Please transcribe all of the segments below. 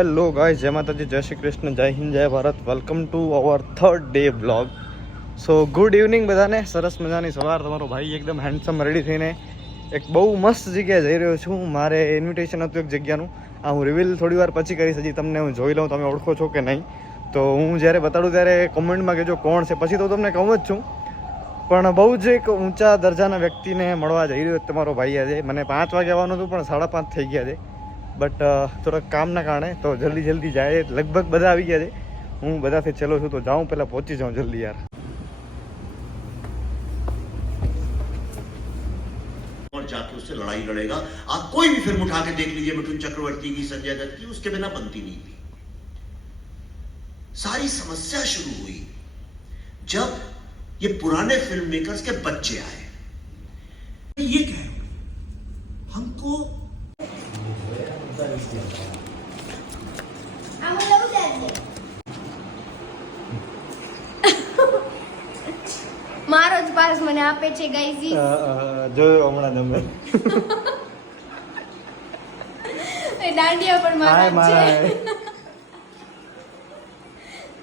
Hello guys, જય માતાજી, જય શ્રી કૃષ્ણ, જય હિન્દ, જય Bharat. Welcome to our third day vlog. So good evening બધાને. સરસ મજાની સવાર. તમારો ભાઈ એકદમ હેન્ડસમ રેડી થઈને એક બહુ મસ્ત જગ્યાએ જઈ રહ્યો છું. મારે ઇન્વિટેશન હતું એક જગ્યાનું. આ હું રિવીલ થોડી વાર પછી કરીશ. હજી તમને હું જોઈ લઉં તમે ઓળખો છો કે નહીં. તો હું જ્યારે બતાડું ત્યારે કોમેન્ટમાં કહેજો કોણ છે. પછી તો તમને કહું જ છું, પણ બહુ જ એક ઊંચા દરજાના વ્યક્તિને મળવા જઈ રહ્યો તમારો ભાઈ આજે. મને 5 વાગે આવવાનું હતું પણ 5:30 થઈ ગયા છે. બટ થોડાક કામના કારણે તો જલ્દી જાય. લગભગ બધા આવી ગયા છે. હું બધાથી છેલ્લો છું તો જાઉં, પહેલાં પહોંચી જાઉં જલ્દી યાર. और जाके उससे लड़ाई लड़ेगा. आप कोई भी फिल्म उठा के देख लीजिए, मिथुन चक्रवर्ती की, संजय दत्त की, उसके बिना बनती नहीं थी. सारी समस्या शुरू हुई जब ये पुराने फिल्म मेकर्स के बच्चे आए. ये कह हमको મારો જ પાસ મને આપે છે ગાઈઝ. જોયો હમણાં તમે એ દાંડિયા પણ મારા છે. મારા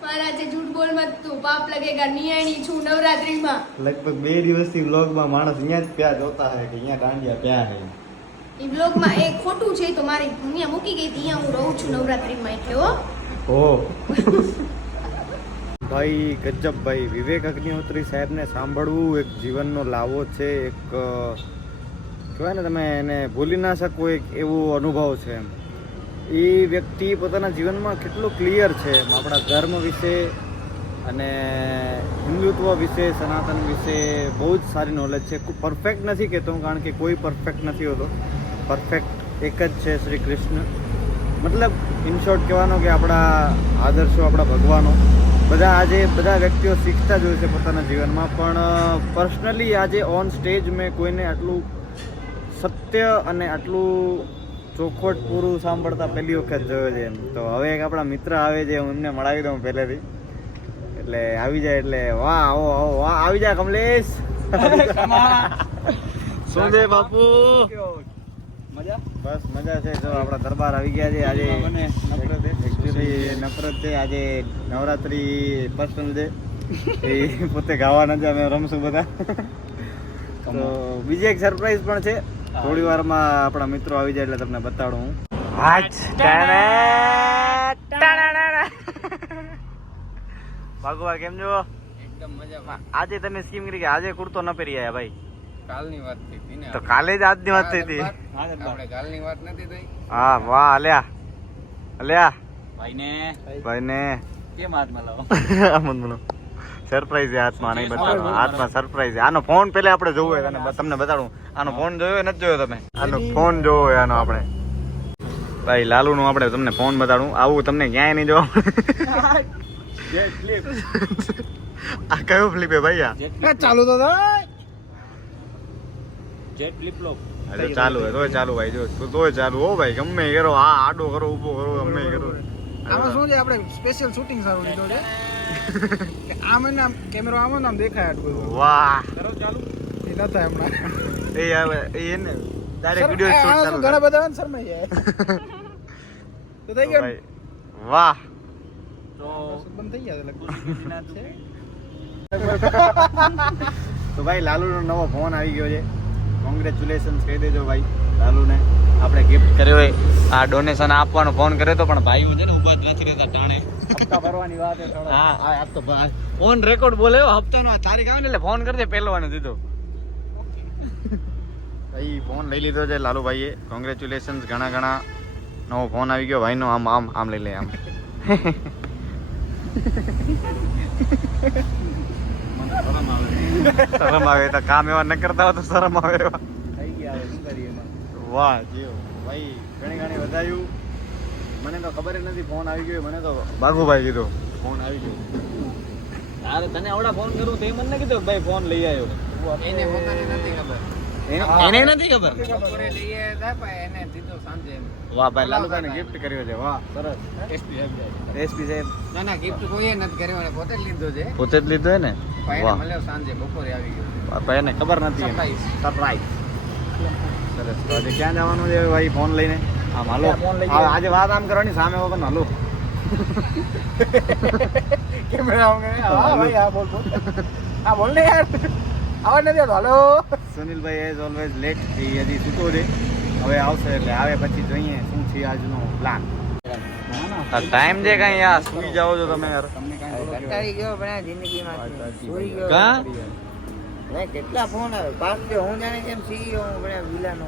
મારા છે. झूठ बोल मत तू, पाप लगेगा. નિયાણી છું નવરાત્રીમાં. લગભગ 2 દિવસથી વ્લોગમાં માણસ અહીંયા જ પ્યા જોતા હે કે અહીંયા દાંડિયા પ્યા હે. એ બ્લોગમાં એ ખોટું છે તો મારી અહીંયા મૂકી ગઈ હતી. અહીંયા હું રહું છું નવરાત્રીમાં એટલે હો. ભાઈ ગજબ ભાઈ. વિવેક અગ્નિહોત્રી સાહેબને સાંભળવું એક જીવનનો લાવો છે. એક કહેવાય ને તમે એને ભૂલી ના શકો એક એવો અનુભવ છે. એ વ્યક્તિ પોતાના જીવનમાં કેટલો ક્લિયર છે આપણા ધર્મ વિશે અને હિન્દુત્વ વિશે, સનાતન વિશે બહુ જ સારી નોલેજ છે. પરફેક્ટ નથી કહેતો હું, કારણ કે કોઈ પરફેક્ટ નથી હોતો. પરફેક્ટ એક જ છે, શ્રી કૃષ્ણ. મતલબ ઇન શોર્ટ કહેવાનો કે આપણા આદર્શો, આપણા ભગવાનો બધા વ્યક્તિઓ શીખતા જ હોય છે પોતાના જીવનમાં. પણ પર્સનલી આજે ઓન સ્ટેજ મેં કોઈને આટલું સત્ય અને આટલું ચોખવટ પૂરું સાંભળતા પહેલી વખત જોયો છે. એમ તો હવે એક આપણા મિત્ર આવે છે, હું એમને મળાવી દઉં પહેલેથી. એટલે આવી જાય એટલે વાહ આવો વાહ આવી જાય કમલેશ. શું છે બાપુ? મજા? બસ મજા છે. જો આપણા દરબાર આવી ગયા છે. આજે એકચ્યુઅલી નફરત છે. આજે નવરાત્રી પર્સનલ છે. એ પોતે ગાવાના છે, અમે રમશું બધા. તો બીજી એક સરપ્રાઈઝ પણ છે. થોડી વારમાં આપણા મિત્રો આવી જાય એટલે તમને બતાડું હું. ભાગવા કેમ છો? એકદમ મજામાં. આજે તમે સ્કીમ કરી કે આજે કુર્તો ન પહેરી આયા ભાઈ? કાલની વાત થઈ હતી ને. તો કાલે જ આજની વાત થઈ હતી. આપણે કાલની વાત નથી થઈ. હા વાહ અલ્યા ભાઈને કેમ હાથ મલાવો? આમન મનો સરપ્રાઈઝ છે હાથમાં. નહીં બતાડો હાથમાં સરપ્રાઈઝ છે. આનો ફોન પહેલા આપણે જોવો હોય અને તમને બતાડું. આનો ફોન જોયો નથી જોયો તમે? આનો ફોન જોવો હોય આનો આપણે. ભાઈ લાલુનો આપણે તમને ફોન બતાડું. આવું તમને ક્યાંય નહીં જોવા. આ કયો ફ્લિપ હે ભાઈ? આ ચાલુ તો જેટ ફ્લિપ ફ્લોપ. અરે ચાલુ હે તોય ચાલુ ભાઈ. જો તોય ચાલુ હો ભાઈ. ગમે કરો, આ આડો કરો, ઊભો કરો, ગમે કરો. આમાં શું છે, આપણે સ્પેશિયલ શૂટિંગ સારું લીધો છે. આમ ને આમ કેમેરો આમ ને આમ દેખાય આટલું. વાહ કરો ચાલુ. એ નતા હમણાં. એ હવે એને ડાયરેક્ટ વિડિયો શૂટ ચાલુ. ઘણા બધા શરમાઈ જાય. તો થઈ ગયું. વાહ તો બંધ થઈ ગયા લગભગ. તો ભાઈ લાલુનો નવો ફોન આવી ગયો છે. કોંગ્રેચ્યુલેશન્સ કહી દેજો ભાઈ લાલુને. આપણે ગિફ્ટ કર્યો હોય. આ ડોનેશન આપવાનો ફોન કર્યો તો પણ ભાઈ છે ને ઉભા જ નથી રહેતા ટાણે. હપ્તા ભરવાની વાત છે. હા આ તો ઓન રેકોર્ડ બોલે હપ્તાનો આ તારીખ આવે ને એટલે ફોન કરી દે પહેલવાનો દીધો. ભાઈ ફોન લઈ લીધો છે લાલુભાઈએ. કોંગ્રેચ્યુલેશન્સ. ઘણા નવો ફોન આવી ગયો ભાઈનો. આમ લઈ લે આમ. શરમ આવે તો કામ એવા ન કરતા હોય તો શરમ આવે એવા થઈ ગયા. શું કરીએ એમાં? વાહ જીઓ ભાઈ ઘણી વધાર્યું. મને તો ખબર નથી ફોન આવી ગયો. મને તો બાગુભાઈ કીધું ફોન આવી ગયો. તારે તને આવડા ફોન કરું તો એ મને કીધું ભાઈ ફોન લઈ આવ્યો. એને પોતાને નથી ખબર. એને નથી ખબર. બપોરે લઈએ હતા એને દીધો સાંજે. વાહ ભાઈ લાલુભાઈને ગિફ્ટ કર્યો છે. વાહ સરસ. એસપી સાહેબ ના ગિફ્ટ કોઈએ નથી કર્યો, એને પોતે જ લીધો છે. પોતે જ લીધો હે ને? ભાઈને મળ્યો સાંજે, બપોરે આવી ગયો. ભાઈને ખબર નથી. સરપ્રાઈઝ. સરસ. તો આજે ક્યાં જવાનું છે ભાઈ ફોન લઈને? આમ હાલો ફોન લઈ ગયો. આજે વાત આમ કરવાની સામે વગર હાલો કેમેરા આમ કરે. હા ભાઈ હા બોલ બોલ. હા બોલ ને યાર. આવાજ નથી આવતો. હાલો. સુનિલભાઈ એઝ ઓલવેઝ લેટ એ હજી સૂતો છે હવે આવશે એટલે આવે પછી જોઈએ શું છે આજનો પ્લાન ટાઈમ છે કઈ યાર સુઈ જાઓ છો તમે યાર કંટાળી ગયો પણ આ જિંદગીમાં સુઈ ગયો. કા ભાઈ કેટલા ફોન આવે પાસ જો હું જાણે કેમ સીઈઓ હું બને વિલાનો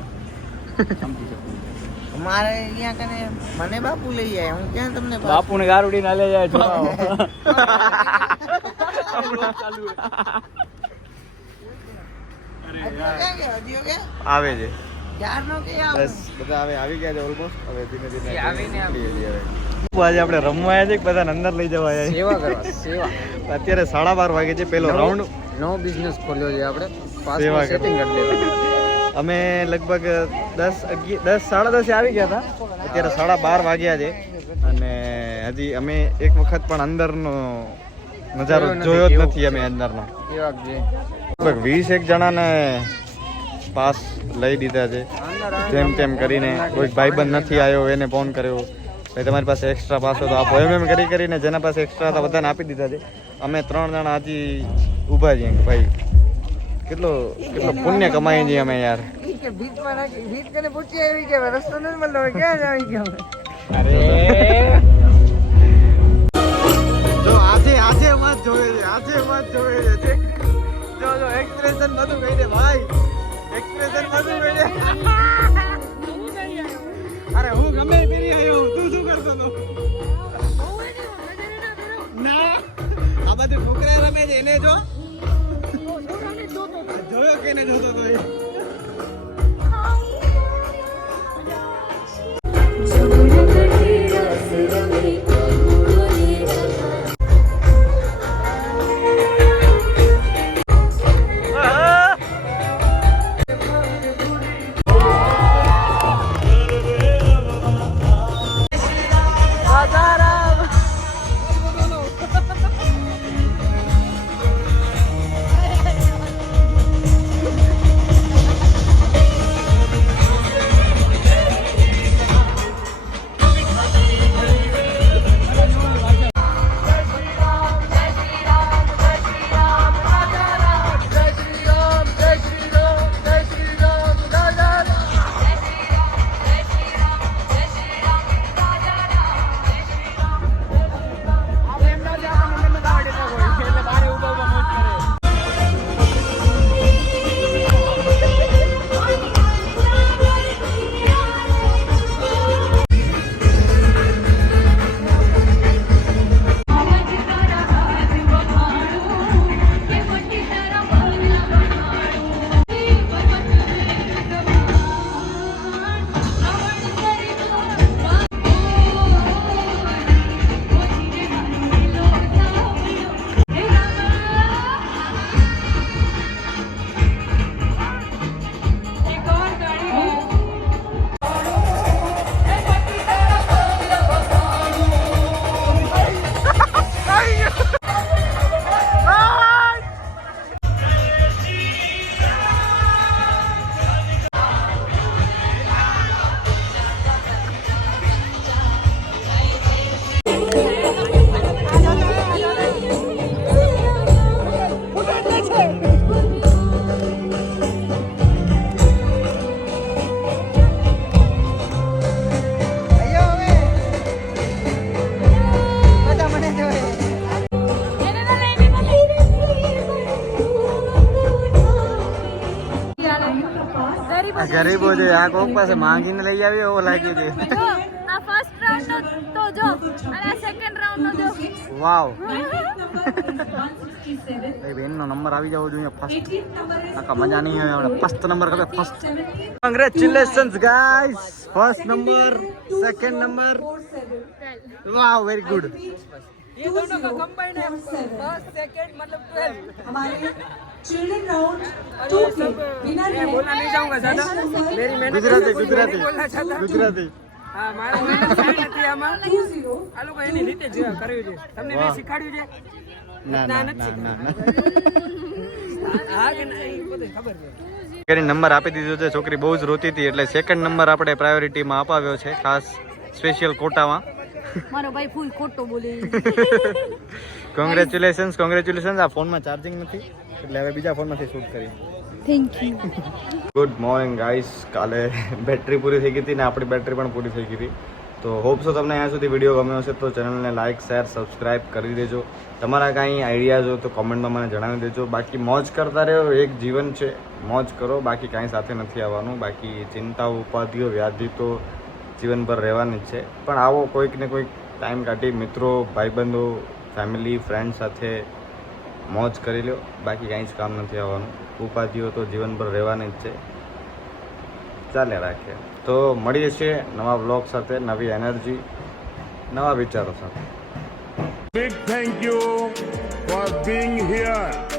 મારે અહીંયા કને મને બાપુ લઈ જાય હું ક્યાં તમને બાપુ ને ગારુડી ના લઈ જાય છોકરાઓ આવે છે ક્યારનો કે આવું બસ બધા હવે આવી ગયા છે ઓલમોસ્ટ હવે ધીમે ધીમે આવીને નીકળીએ છીએ હવે. આજે આપણે રમવા આવ્યા છે કે બધાને અંદર લઈ જવા આવ્યા સેવા કરવા સેવા છે અત્યારે 12:30 વાગે છે પેલો રાઉન્ડ નો બિઝનેસ ખોલ્યો છે આપણે સેવા પાસમાં સેટિંગ કરી દેવાનું અમે લગભગ 10:30 આવી ગયા હતા અત્યારે 12:30 વાગ્યા છે અને હજી અમે એક વખત પણ અંદરનો નજારો જોયો જ નથી અમે અંદરનો સેવા છે લગભગ 21 જણાને પાસ લઈ દીધા છે જેમ તેમ કરીને કોઈ ભાઈબંધ નથી આવ્યો એને ફોન કર્યો ભાઈ તમારી પાસે એક્સ્ટ્રા પાસ હોય તો આપો એમ કરીને જેના પાસે એક્સ્ટ્રા હતા બધાને આપી દીધા છે અમે 3 જણા હજી ઊભા છીએ કે ભાઈ કેટલો પુણ્ય કમાઈએ છીએ અમે યાર કે ભીતમાં નાખી ભીત કને પૂછી આવી કે રસ્તો નથી મળતો હવે ક્યાં આવી ગયો અરે જો આજે મત જોવે છે જો એક્સપ્રેશન બધું કહી દે ભાઈ એક્સપ્રેશન બધું કહી દે અરે હું ગમે એ પહેરી આવ્યો તું શું કરતો તો ના આ બધું છોકરા રમે છે એને જો જોયો કે ને જોતો તો એ ગરીબો છે આ કોક પાસે માંગીને લઈ આવી એવો લાગ્યું છે જો આ ફર્સ્ટ રાઉન્ડ તો જો અને આ સેકન્ડ રાઉન્ડ નો જો વાવ એ બેનનો નંબર આવી જવો જોઈએ ફર્સ્ટ આકા મજા નહીં આવે આપણે ફર્સ્ટ નંબર કરે first congratulations guys first number second number wow very good ये दोनों का कंबाइंड है फर्स्ट सेकंड मतलब 12 हमारे चिल्ड्रन राउंड 2 के विनर है बोलना नहीं चाहूंगा ज्यादा मेरी मेहनत ગુજરાતી नहीं ગુજરાતી बोलना चाहता ગુજરાતી હા મારી મહેનત સારી હતી આમાં 2-0 આ લોકો એની રીતે જ કર્યું છે તમને મેં શીખવાડ્યું છે ના ના ના ના હા કે ના એ બધું ખબર છે કરી નંબર આપી દીધો છે. છોકરી બહુ જ રોતી હતી એટલે સેકન્ડ નંબર આપણે પ્રાયોરિટીમાં અપાવ્યો છે, ખાસ સ્પેશિયલ કોટામાં. મારો ભાઈ ફૂલ ખોટો બોલે. કોંગ્રેચ્યુલેશન્સ. આ ફોનમાં ચાર્જિંગ નથી એટલે હવે બીજા ફોનમાંથી શૂટ કરી. Thank you. Good morning guys. કાલે બેટરી પૂરી થઈ ગઈ હતી ને આપણી બેટરી પણ પૂરી થઈ ગઈ હતી. તો હોપ સો તમને અહીંયા સુધી વિડીયો ગમ્યો હશે તો ચેનલને લાઇક શેર સબસ્ક્રાઈબ કરી દેજો. તમારા કાંઈ આઈડિયાઝ હોય તો કોમેન્ટમાં મને જણાવી દેજો. બાકી મોજ કરતા રહ્યો, એક જીવન છે, મોજ કરો. બાકી કાંઈ સાથે નથી આવવાનું. બાકી ચિંતાઓ ઉપાધિઓ વ્યાધિ તો જીવનભર રહેવાની જ છે. પણ આવો કોઈક ને કોઈક ટાઈમ કાઢી મિત્રો ભાઈબંધો ફેમિલી ફ્રેન્ડ સાથે મોજ કરી લો. બાકી કાંઈ જ કામ નથી આવવાનું. ઉપાધિઓ તો જીવનભર રહેવાની જ છે. ચાલે રાખીએ. તો મળીએ છીએ નવા બ્લોગ સાથે, નવી એનર્જી, નવા વિચારો સાથે. Big thank you for being here.